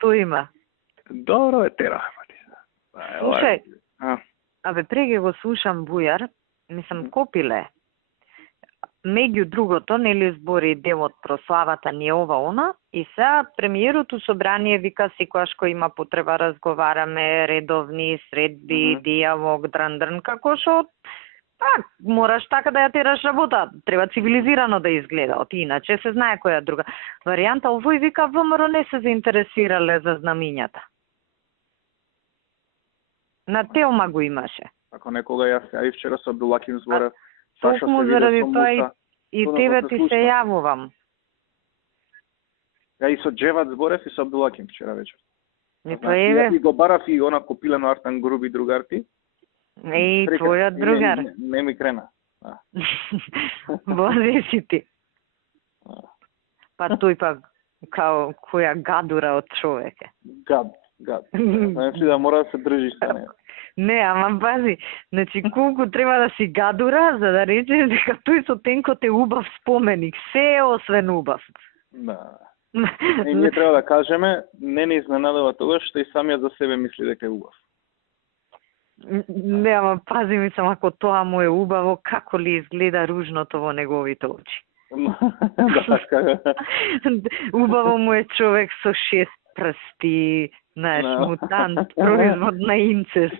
Што има? Добро е тера. Слушај, абе преги го слушам Бујар, мислам Копиле. Меѓу другото, нели збори дел од прославата ни ова она, и сега премиерото собрание вика секогаш кој има потреба разговараме, редовни средби, диалог, дрн, како што мораш така да ја тераш работа, треба цивилизирано да изгледа, иначе се знае која друга варијанта. Овој вика ВМРО не се заинтересирале за знамињата. На Телма го имаше. Ако некога јас ја и вчера со Абдулаким зборев, токму заради тоа и тебе ти се јавувам. Ја и со Джеват зборев и со Абдулаким вчера вечер. И го барав и она Копилено Артан Груби другарти. И твојот другар. Не ми крена. Бозе си ти. Па тој па као која гадура од човек е. Гад. Значи да мора да се држиш со неја. Не, ама пази, значи колку треба да си гадура за да речеш дека тој со тенкот е убав споменик, се е освен убав. Да. И ние треба да кажеме, не ни изненадува тоа што и самиот за себе мисли дека е убав. Не, ама пази, мислам, ако тоа му е убаво, како ли изгледа ружното во неговите очи. Убаво му е човек со 6 прсти, знаеш, мутант, производ на инцест.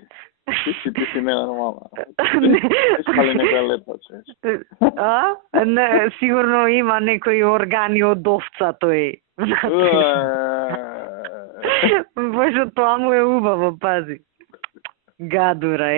Ти си ненормална. Искали некоја лепа, Не, сигурно има некои органи од овца тој. Боже, тоа му е убаво, пази. Гадура,